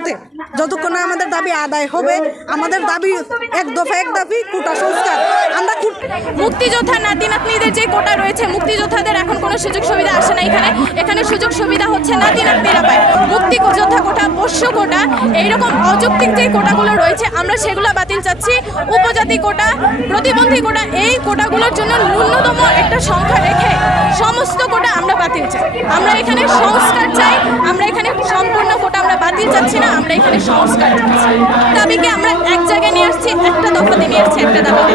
আলোতে যতক্ষণ না আমাদের দাবি আদায় হবে, আমাদের দাবি এক দাবি কোটা সংস্কার। আমরা মুক্তিযোদ্ধার নাতি নাতনিদের যে কোটা রয়েছে, মুক্তিযোদ্ধাদের এখন কোনো সুযোগ সুবিধা আসে না। এখানে সুযোগ সুবিধা হচ্ছে নাতি নাতনিরা পায়। মুক্তিযোদ্ধা কোটা, পোষ্য কোটা, এইরকম অযৌক্তিক যে কোটাগুলো রয়েছে আমরা সেগুলো বাতিল চাচ্ছি। উপজাতি কোটা, প্রতিবন্ধী কোটা, এই কোটাগুলোর জন্য ন্যূনতম একটা সংখ্যা রেখে সমস্ত কোটা আমরা বাতিল চাই। আমরা এখানে সংস্কার চাই। আমরা এখানে সম্পূর্ণ কোটা আমরা বাতিল চাচ্ছি না, আমরা এখানে সংস্কার চাচ্ছি। দাবিকে আমরা এক জায়গায় নিয়ে আসছি, একটা দফাতে নিয়ে আসছি, একটা দাবিতে।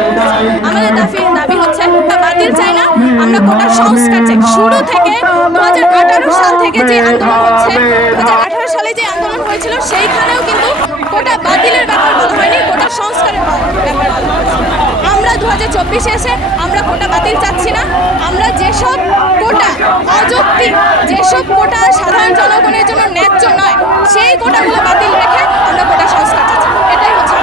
আমাদের দাবি হচ্ছে বাতিল চাই না, আমরা কোটার সংস্কার চাই। শুরু থেকে 2018 সাল থেকে যে আন্দোলন হচ্ছে, 2018 সালে যে আন্দোলন হয়েছিল সেইখানেও কিন্তু কোটা বাতিলের ব্যাপার বলা হয়নি, কোটা সংস্কারের ব্যাপার বলা হয়েছে। আমরা 2024-এ এসে আমরা কোটা বাতিল চাচ্ছি না। আমরা যেসব কোটা অযৌক্তিক, যেসব কোটা সাধারণ জনগণের জন্য ন্যায্য নয়, সেই কোটাগুলো বাতিল রেখে আমরা কোটা সংস্কার চাচ্ছি। এটাই হচ্ছে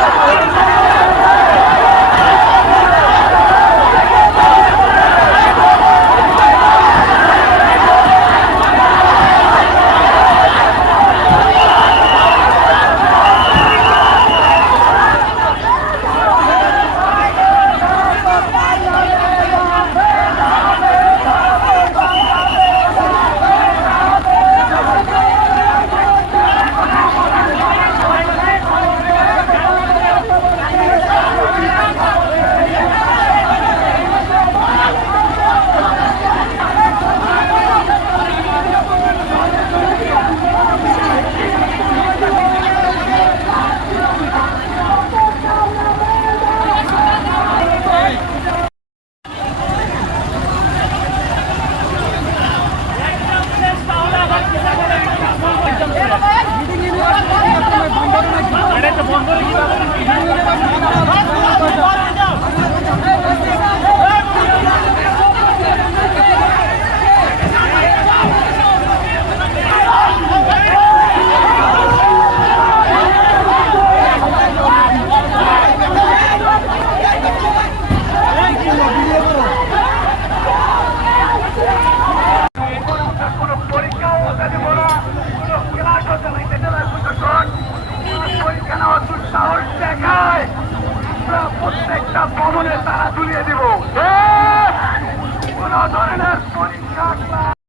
প্রত্যেকটা ভবনে তারা ঝুলিয়ে দিব। কোন ধরনের পরীক্ষা